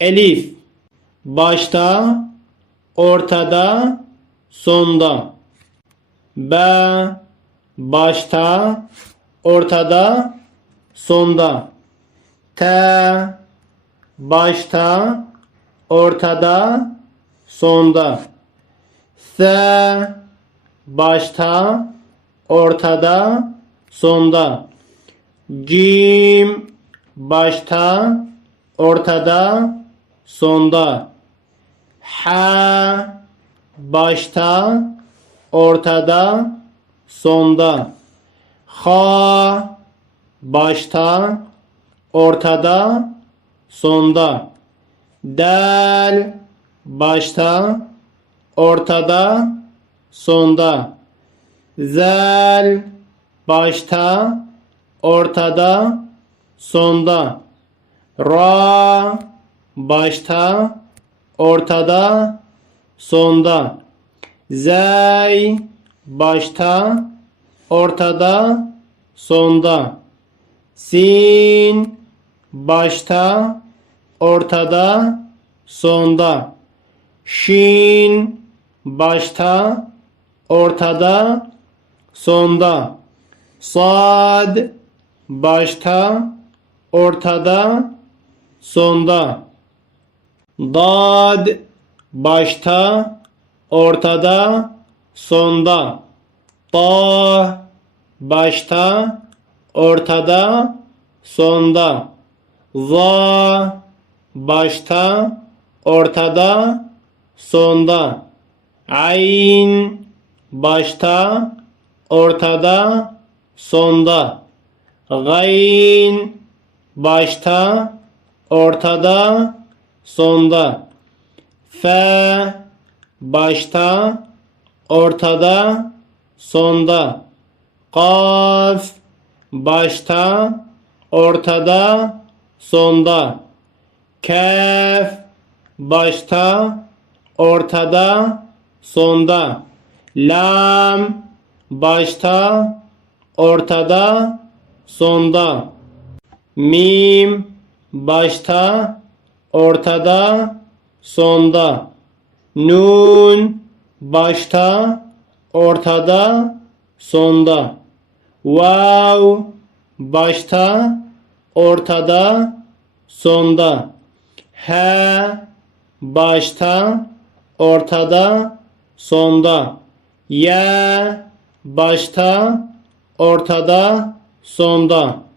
Elif başta, ortada, sonda. B başta, ortada, sonda. T başta, ortada, sonda. S başta, ortada, sonda. Cim başta, ortada, sonda. Ha başta, ortada, sonda. Ha başta, ortada, sonda. Del başta, ortada, sonda. Zel başta, ortada, sonda. Ra başta, ortada, sonda. Zey başta, ortada, sonda. Sin başta, ortada, sonda. Şin başta, ortada, sonda. Sad başta, ortada, sonda. Dad başta, ortada, sonda. Ta başta, ortada, sonda. Za başta, ortada, sonda. Ayn başta, ortada, sonda. Gayn başta, ortada, sonda. Fe başta, ortada, sonda. Kaf başta, ortada, sonda. Kef başta, ortada, sonda. Lam başta, ortada, sonda. Mim başta, ortada, sonda. Nun başta, ortada, sonda. Vav başta, ortada, sonda. He başta, ortada, sonda. Ya başta, ortada, sonda.